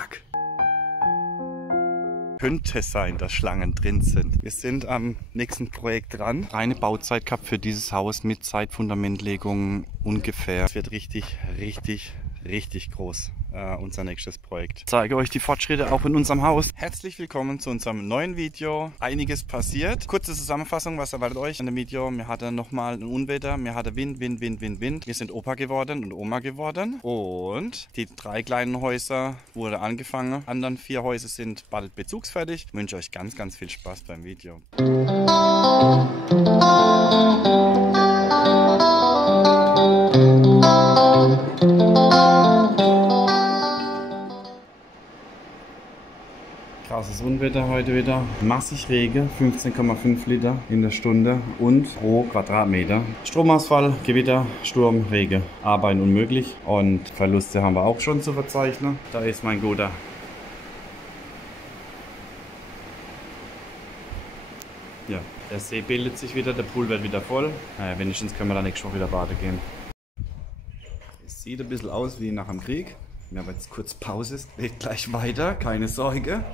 Antrag. Könnte es sein, dass Schlangen drin sind. Wir sind am nächsten Projekt dran. Reine Bauzeit gehabt für dieses Haus mit Zeitfundamentlegung ungefähr. Es wird richtig groß. Unser nächstes Projekt. Ich zeige euch die Fortschritte auch in unserem Haus. Herzlich willkommen zu unserem neuen Video. Einiges passiert. Kurze Zusammenfassung, was erwartet euch in dem Video? Wir hatten nochmal ein Unwetter, wir hatten Wind. Wir sind Opa geworden und Oma geworden. Und die 3 kleinen Häuser wurde angefangen. Die anderen 4 Häuser sind bald bezugsfertig. Ich wünsche euch ganz viel Spaß beim Video. Krasses Unwetter heute wieder. Massig Regen, 15,5 Liter in der Stunde und pro Quadratmeter. Stromausfall, Gewitter, Sturm, Regen. Arbeiten unmöglich und Verluste haben wir auch schon zu verzeichnen. Da ist mein guter. Ja, der See bildet sich wieder, der Pool wird wieder voll. Naja, wenigstens können wir da nächste Woche wieder baden gehen. Es sieht ein bisschen aus wie nach dem Krieg. Wir haben jetzt kurz Pause, es geht gleich weiter, keine Sorge.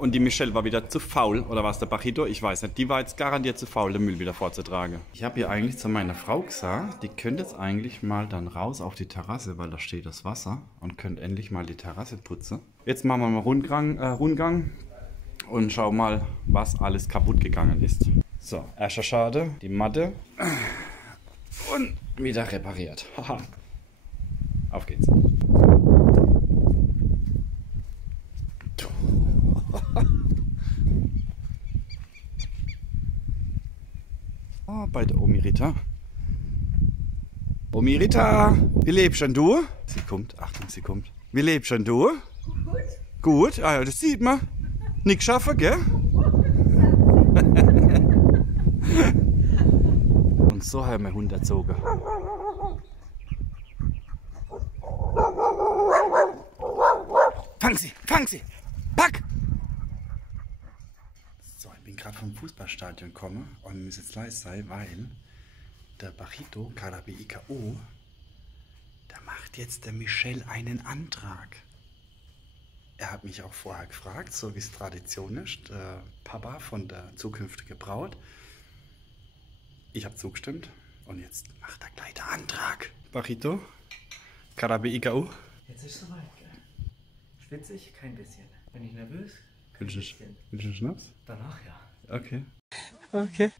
Und die Michelle war wieder zu faul, oder war es der Bachito? Ich weiß nicht. Die war jetzt garantiert zu faul, den Müll wieder vorzutragen. Ich habe hier eigentlich zu meiner Frau gesagt, die könnte jetzt eigentlich mal dann raus auf die Terrasse, weil da steht das Wasser und könnte endlich mal die Terrasse putzen. Jetzt machen wir mal Rundgang und schau mal, was alles kaputt gegangen ist. So, erster Schade, die Matte und wieder repariert. Haha. Auf geht's. Oh, bei der Omi Rita. Omi Rita, wie lebst denn du? Sie kommt, Achtung, sie kommt. Wie lebst denn du? Gut. Gut? Ah ja, das sieht man. Nicht schaffen, gell? Und so haben wir Hund erzogen. Fang sie! Pack! So, ich bin gerade vom Fußballstadion gekommen und muss jetzt leise sein, weil der Bachito, KDBIKO, der macht jetzt der Michelle einen Antrag. Er hat mich auch vorher gefragt, so wie es Tradition ist, der Papa von der zukünftigen Braut. Ich habe zugestimmt und jetzt macht er gleich den Antrag. Bachito, KDBIKO. Jetzt ist es soweit, gell? Schwitzig? Kein bisschen. Bin ich nervös? Willst du einen Schnaps? Danach ja. Okay. Okay.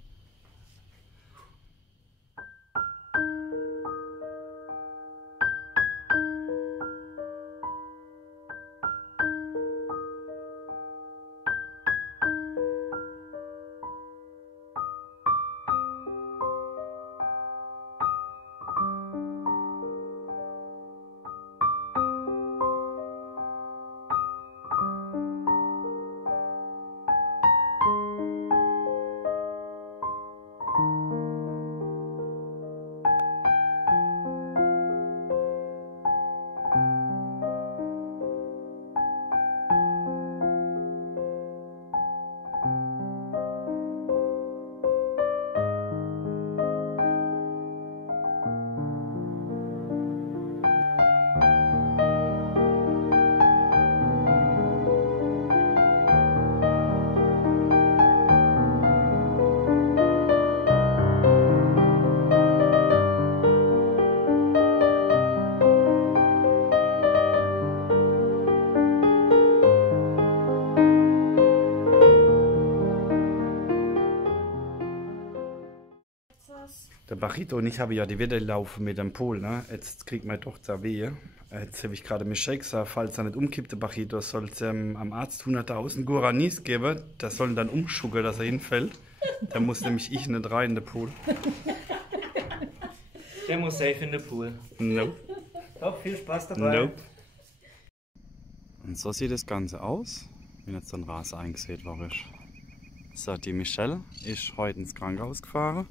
Der Bachito und ich habe ja die Wetterlaufe mit dem Pool, ne? Jetzt kriegt meine Tochter Wehe. Jetzt habe ich gerade Michelle gesagt, falls er nicht umkippt, der Bachito, soll es am Arzt 100.000 Guaranis geben. Der soll dann umschucken, dass er hinfällt. Da muss nämlich ich nicht rein in den Pool. Der muss safe in den Pool. Nope. Doch, viel Spaß dabei. Nope. Und so sieht das Ganze aus, wenn jetzt ein Rasen eingesät war. So, die Michelle ist heute ins Krankenhaus gefahren.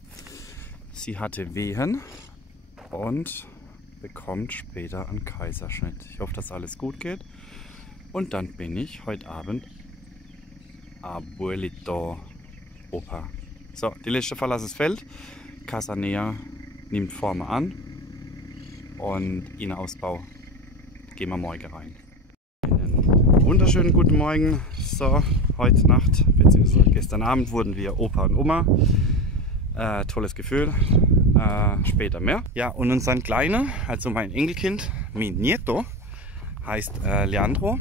Sie hatte Wehen und bekommt später einen Kaiserschnitt. Ich hoffe, dass alles gut geht. Und dann bin ich heute Abend Abuelito Opa. So, die letzte verlässt das Feld. Casanea nimmt Formen an. Und Innenausbau gehen wir morgen rein. In den wunderschönen guten Morgen. So, heute Nacht bzw. gestern Abend wurden wir Opa und Oma. Tolles Gefühl. Später mehr. Ja, und unser Kleiner, also mein Enkelkind, mi Nieto, heißt Leandro.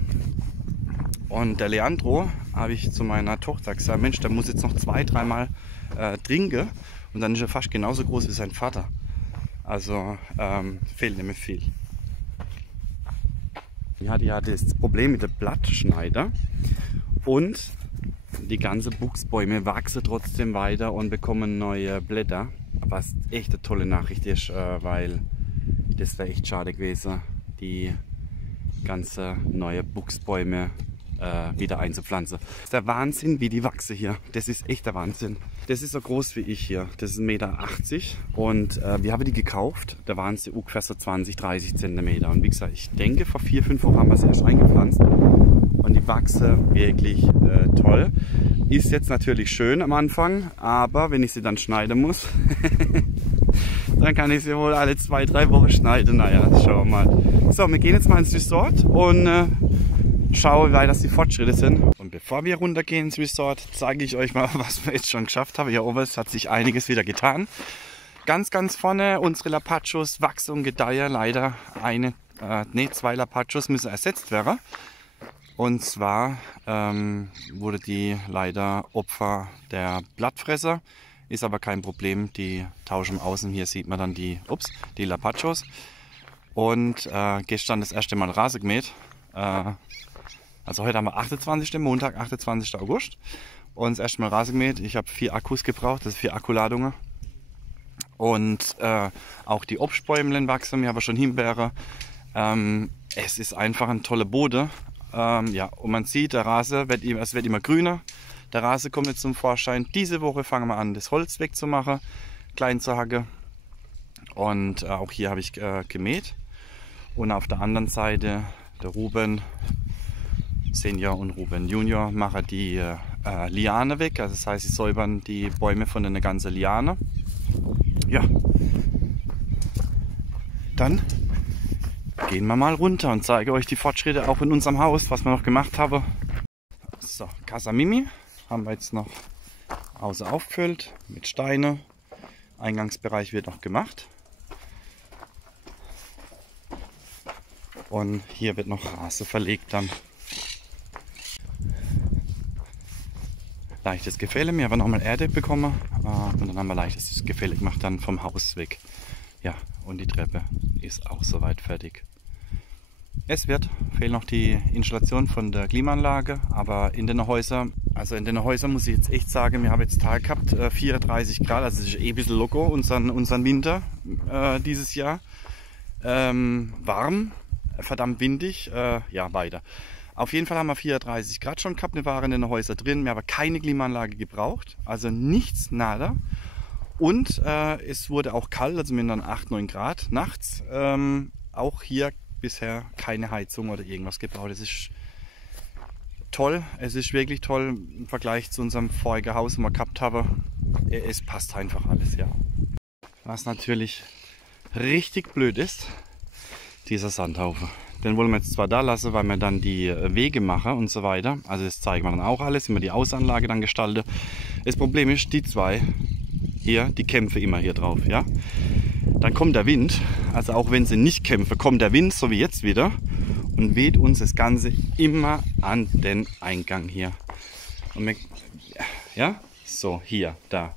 Und der Leandro habe ich zu meiner Tochter gesagt, Mensch, der muss jetzt noch 2-3 Mal trinken und dann ist er fast genauso groß wie sein Vater. Also fehlt nicht mehr viel. Ich hatte ja das Problem mit dem Blattschneider und die ganzen Buchsbäume wachsen trotzdem weiter und bekommen neue Blätter. Was echt eine tolle Nachricht ist, weil das wäre echt schade gewesen, die ganze neue Buchsbäume wieder einzupflanzen. Das ist der Wahnsinn, wie die wachsen hier. Das ist echt der Wahnsinn. Das ist so groß wie ich hier. Das ist 1,80 Meter und wir haben die gekauft. Da waren sie ungefähr so 20-30 Zentimeter. Und wie gesagt, ich denke, vor 4-5 Wochen haben wir sie erst eingepflanzt. Und die wachsen wirklich toll. Ist jetzt natürlich schön am Anfang, aber wenn ich sie dann schneiden muss, dann kann ich sie wohl alle 2-3 Wochen schneiden. Naja, schauen wir mal. So, wir gehen jetzt mal ins Resort und schaue, wie weit das die Fortschritte sind. Und bevor wir runtergehen ins Resort, zeige ich euch mal, was wir jetzt schon geschafft haben. Hier oben hat sich einiges wieder getan. Ganz vorne unsere Lapachos wachsen und gedeihen. Leider 2 Lapachos müssen ersetzt werden. Und zwar wurde die leider Opfer der Blattfresser. Ist aber kein Problem. Die tauschen außen. Hier sieht man dann die Lapachos. Und gestern das erste Mal Rasen gemäht. Also heute haben wir 28. Montag, 28. August. Und das erste Mal Rasen gemäht. Ich habe 4 Akkus gebraucht, das sind 4 Akkuladungen. Und auch die Obstbäumchen wachsen, wir haben schon Himbeere. Es ist einfach ein toller Boden. Ja, und man sieht, der Rasen wird immer grüner. Der Rasen kommt jetzt zum Vorschein. Diese Woche fangen wir an, das Holz wegzumachen, klein zu hacken. Und auch hier habe ich gemäht. Und auf der anderen Seite der Ruben Senior und Ruben Junior machen die Liane weg. Also das heißt, sie säubern die Bäume von einer ganzen Liane. Ja, dann gehen wir mal runter und zeige euch die Fortschritte auch in unserem Haus, was wir noch gemacht haben. So, Casa Mimi haben wir jetzt noch außen aufgefüllt mit Steine. Eingangsbereich wird noch gemacht. Und hier wird noch Rasen verlegt dann. Leichtes Gefälle. Wir haben nochmal Erde bekommen und dann haben wir leichtes Gefälle gemacht dann vom Haus weg. Ja, und die Treppe ist auch soweit fertig. Fehlt noch die Installation von der Klimaanlage, aber in den Häusern, muss ich jetzt echt sagen, wir haben jetzt Tag gehabt, 34 Grad, also es ist ein bisschen locker, unseren Winter dieses Jahr. Warm, verdammt windig, ja weiter. Auf jeden Fall haben wir 34 Grad schon gehabt, wir waren in den Häusern drin, wir haben keine Klimaanlage gebraucht, also nichts, nada. Und es wurde auch kalt, also mit dann 8-9 Grad nachts. Auch hier bisher keine Heizung oder irgendwas gebaut. Es ist toll, es ist wirklich toll im Vergleich zu unserem vorigen Haus, das wir gehabt haben. Es passt einfach alles, ja. Was natürlich richtig blöd ist, dieser Sandhaufen. Den wollen wir jetzt zwar da lassen, weil wir dann die Wege machen und so weiter. Also das zeigen wir dann auch alles, wie wir die Außenanlage dann gestalten. Das Problem ist, die zwei hier, die kämpfen immer hier drauf, ja. Dann kommt der Wind, also auch wenn sie nicht kämpfen, kommt der Wind, so wie jetzt wieder, und weht uns das Ganze immer an den Eingang hier. Und wir, ja, so hier, da.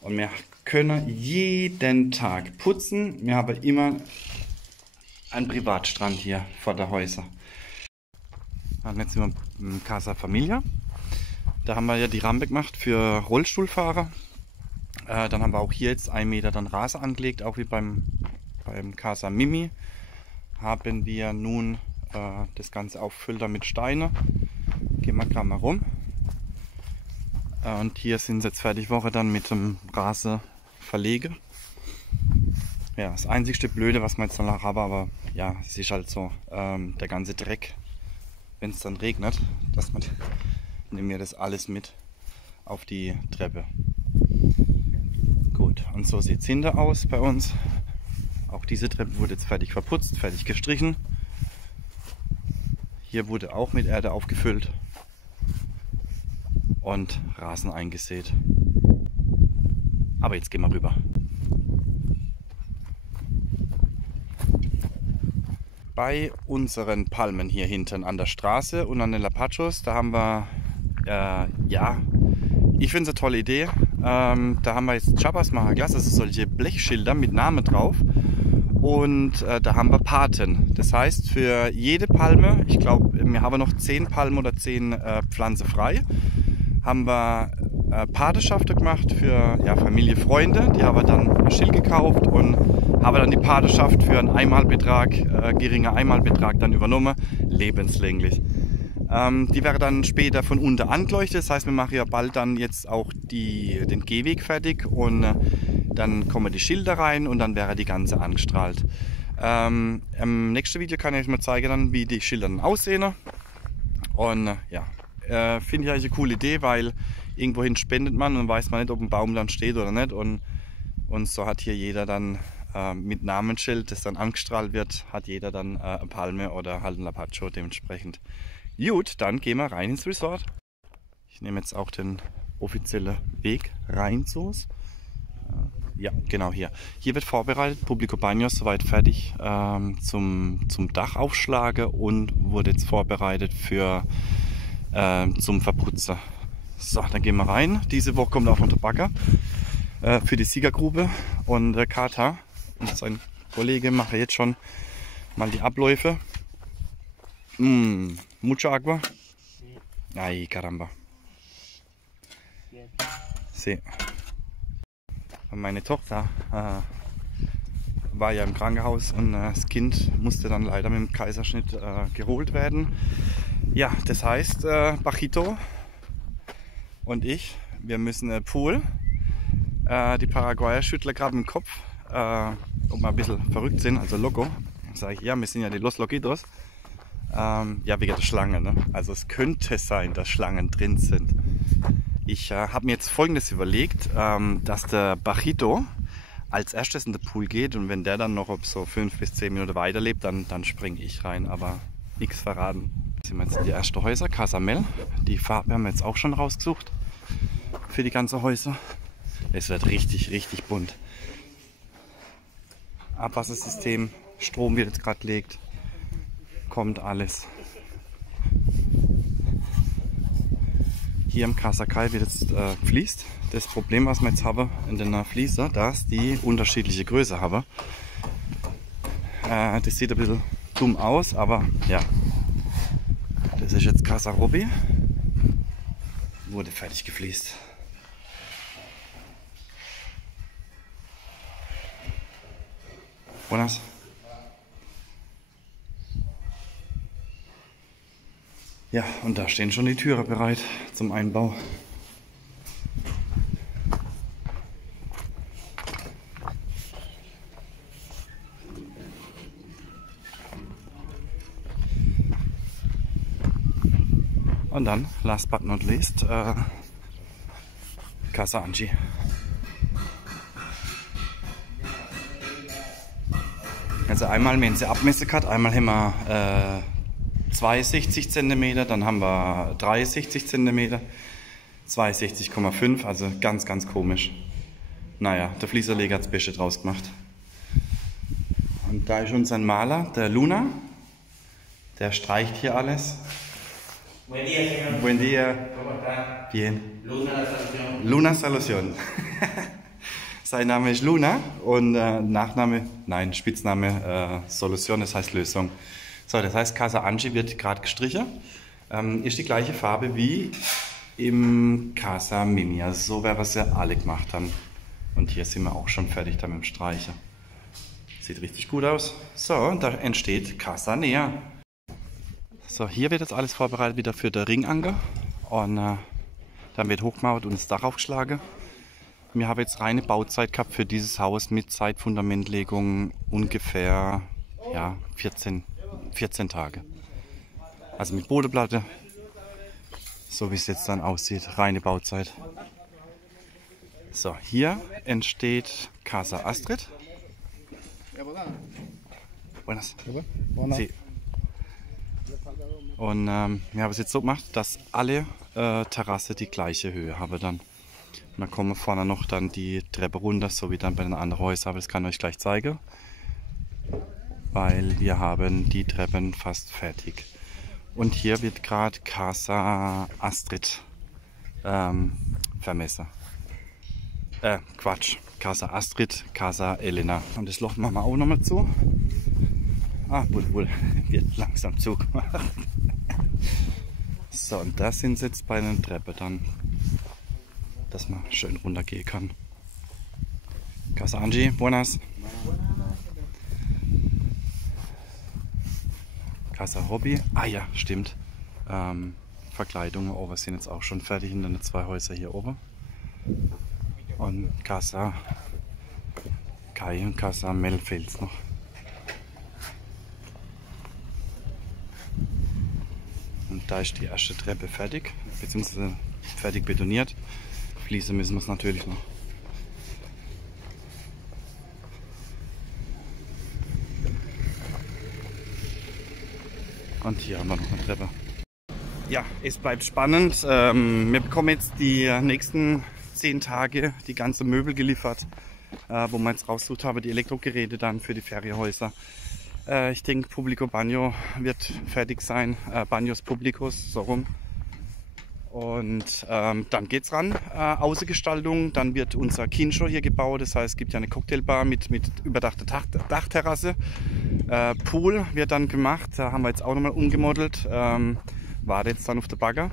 Und wir können jeden Tag putzen. Wir haben immer einen Privatstrand hier vor der Häuser. Und jetzt sind wir im Casa Familia. Da haben wir ja die Rampe gemacht für Rollstuhlfahrer. Dann haben wir auch hier jetzt 1 Meter dann Rasen angelegt, auch wie beim Casa Mimi. Haben wir nun das Ganze auffüllt mit Steine. Gehen wir gerade mal rum. Und hier sind sie jetzt fertig Woche dann mit dem Rasen verlegen. Ja, das einzigste Blöde, was wir jetzt noch haben, aber ja, es ist halt so, der ganze Dreck, wenn es dann regnet, nehmen wir das alles mit auf die Treppe. Gut, und so sieht es hinter aus bei uns. Auch diese Treppe wurde jetzt fertig verputzt, fertig gestrichen. Hier wurde auch mit Erde aufgefüllt und Rasen eingesät. Aber jetzt gehen wir rüber. Bei unseren Palmen hier hinten an der Straße und an den Lapachos, da haben wir, ja, ich finde es eine tolle Idee. Da haben wir jetzt Chapas Mahaglas, also solche Blechschilder mit Namen drauf. Und da haben wir Paten. Das heißt, für jede Palme, ich glaube, wir haben noch 10 Palmen oder 10 Pflanzen frei, haben wir Patenschaften gemacht für Familie, Freunde. Die haben wir dann ein Schild gekauft und haben dann die Patenschaft für einen Einmalbetrag, geringer Einmalbetrag dann übernommen, lebenslänglich. Die wäre dann später von unten angeleuchtet, das heißt, wir machen ja bald dann jetzt auch den Gehweg fertig und dann kommen die Schilder rein und dann wäre die ganze angestrahlt. Im nächsten Video kann ich euch mal zeigen, dann, wie die Schilder dann aussehen. Und finde ich eigentlich eine coole Idee, weil irgendwohin spendet man und weiß man nicht, ob ein Baum dann steht oder nicht. Und so hat hier jeder dann mit Namensschild, das dann angestrahlt wird, hat jeder dann eine Palme oder halt ein Lapacho dementsprechend. Gut, dann gehen wir rein ins Resort. Ich nehme jetzt auch den offiziellen Weg rein zu uns. Ja, genau hier. Hier wird vorbereitet, Publico Baños soweit fertig zum Dachaufschlagen und wurde jetzt vorbereitet zum Verputzen. So, dann gehen wir rein. Diese Woche kommt auch noch der Bagger für die Siegergrube und der Kater und sein Kollege machen jetzt schon mal die Abläufe. Mucha agua. Ay, caramba. Sí. Meine Tochter war ja im Krankenhaus und das Kind musste dann leider mit dem Kaiserschnitt geholt werden. Ja, das heißt, Bajito und ich, wir müssen Pool. Die Paraguayer schütteln gerade den Kopf, ob wir ein bisschen verrückt sind, also loco. Sage ich, ja, wir sind ja die Los Loquitos. Ja, wegen der Schlange, ne? Also es könnte sein, dass Schlangen drin sind. Ich habe mir jetzt Folgendes überlegt, dass der Bajito als erstes in den Pool geht und wenn der dann noch so 5 bis 10 Minuten weiterlebt, dann springe ich rein, aber nichts verraten. Jetzt sind wir jetzt in die ersten Häuser, Casa Mel. Die Farbe haben wir jetzt auch schon rausgesucht für die ganzen Häuser. Es wird richtig, richtig bunt. Abwassersystem, Strom wird jetzt gerade gelegt. Kommt alles. Hier im Casa Kai wird jetzt gefliest. Das Problem, was wir jetzt haben in den Fließer, dass die unterschiedliche Größe haben. Das sieht ein bisschen dumm aus, aber ja. Das ist jetzt Casa Robi. Wurde fertig gefliest. Buenas. Ja, und da stehen schon die Türen bereit zum Einbau. Und dann, last but not least, Casa Angie. Also einmal, wenn sie abmessen kann, einmal haben wir 62 cm, dann haben wir 63 cm, 62,5, also ganz, ganz komisch. Naja, der Flieserleger hat das Beste draus gemacht. Und da ist unser Maler, der Luna, der streicht hier alles. Buen día, señor. Buen día. ¿Cómo está? Bien. Luna la Solución. Luna Solution. Sein Name ist Luna und Spitzname Solution, das heißt Lösung. So, das heißt, Casa Angie wird gerade gestrichen. Ist die gleiche Farbe wie im Casa Mimi. Also so, wie wir es ja alle gemacht haben. Und hier sind wir auch schon fertig damit dem Streichen. Sieht richtig gut aus. So, und da entsteht Casa Nea. So, hier wird jetzt alles vorbereitet wieder für den Ringanker. Und dann wird hochgemauert und das Dach aufgeschlagen. Wir haben jetzt reine Bauzeit gehabt für dieses Haus mit Zeitfundamentlegung ungefähr 14 Tage. Also mit Bodenplatte, so wie es jetzt dann aussieht, reine Bauzeit. So, hier entsteht Casa Astrid. Buenas. Sí. Und wir haben es jetzt so gemacht, dass alle Terrasse die gleiche Höhe haben dann. Und dann kommen vorne noch dann die Treppe runter, so wie dann bei den anderen Häusern, aber das kann ich euch gleich zeigen. Weil wir haben die Treppen fast fertig. Und hier wird gerade Casa Astrid vermessen. Quatsch. Casa Astrid, Casa Elena. Und das Loch machen wir auch nochmal zu. Wohl, wird langsam zugemacht. So, und da sind sie jetzt bei einer Treppe dann, dass man schön runtergehen kann. Casa Angie, buenas. Casa Hobby. Ja, stimmt. Verkleidungen oben sind jetzt auch schon fertig in den 2 Häuser hier oben. Und Casa Kai und Casa Mel fehlt's noch. Und da ist die erste Treppe fertig, beziehungsweise fertig betoniert. Fließen müssen wir es natürlich noch. Und hier haben wir noch eine Treppe. Ja, es bleibt spannend. Wir bekommen jetzt die nächsten 10 Tage die ganze Möbel geliefert, wo wir jetzt rausgesucht haben, die Elektrogeräte dann für die Ferienhäuser. Ich denke, Publico Bagno wird fertig sein, Bagnos Publicus, so rum. Und dann geht's ran, Außengestaltung, dann wird unser Kincho hier gebaut, das heißt, es gibt ja eine Cocktailbar mit überdachter Dachterrasse. Pool wird dann gemacht, da haben wir jetzt auch nochmal umgemodelt, warte jetzt dann auf der Bagger.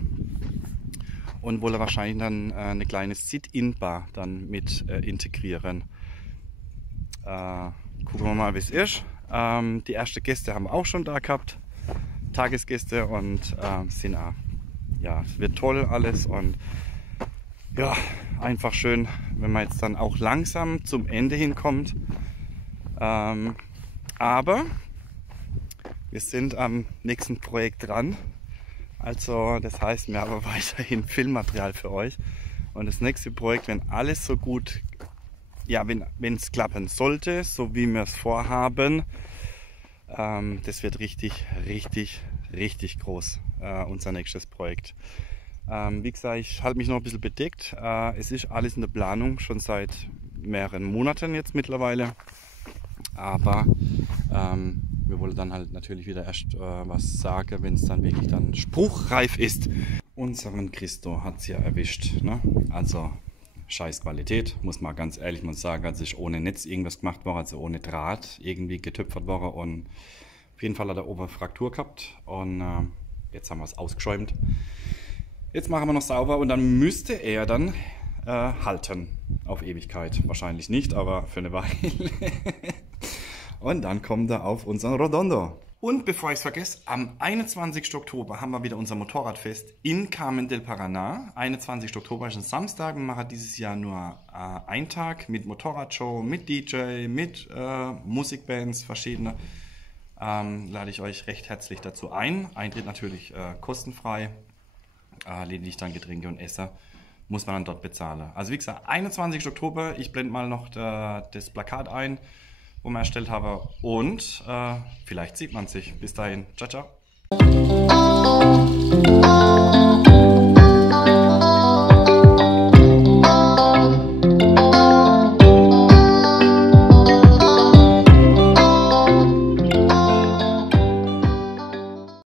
Und wollen wahrscheinlich dann eine kleine Sit-In-Bar dann mit integrieren. Gucken wir mal, wie es ist. Die ersten Gäste haben wir auch schon da gehabt, Tagesgäste, und sind auch, ja, es wird toll alles und ja, einfach schön, wenn man jetzt dann auch langsam zum Ende hinkommt. Aber wir sind am nächsten Projekt dran. Also das heißt, wir haben weiterhin Filmmaterial für euch. Und das nächste Projekt, wenn alles so gut, ja, wenn es klappen sollte, so wie wir es vorhaben, das wird richtig groß, unser nächstes Projekt. Wie gesagt, ich halte mich noch ein bisschen bedeckt. Es ist alles in der Planung, schon seit mehreren Monaten jetzt mittlerweile. Aber wir wollen dann halt natürlich wieder erst was sagen, wenn es dann wirklich dann spruchreif ist. Unseren Christo hat es ja erwischt, ne? Also scheiß Qualität, muss man ganz ehrlich mal sagen. Also ist ohne Netz irgendwas gemacht worden, also ohne Draht irgendwie getöpfert worden. Und auf jeden Fall hat er oben Fraktur gehabt. Und jetzt haben wir es ausgeschäumt. Jetzt machen wir noch sauber und dann müsste er dann halten auf Ewigkeit. Wahrscheinlich nicht, aber für eine Weile. Und dann kommt er auf unseren Rodondo. Und bevor ich es vergesse, am 21. Oktober haben wir wieder unser Motorradfest in Carmen del Paraná. 21. Oktober ist ein Samstag. Wir machen dieses Jahr nur einen Tag mit Motorradshow, mit DJ, mit Musikbands, verschiedene. Lade ich euch recht herzlich dazu ein. Eintritt natürlich kostenfrei. Lediglich dann Getränke und Essen muss man dann dort bezahlen. Also wie gesagt, 21. Oktober. Ich blende mal noch das Plakat ein, wo wir erstellt haben, und vielleicht sieht man sich. Bis dahin, ciao, ciao.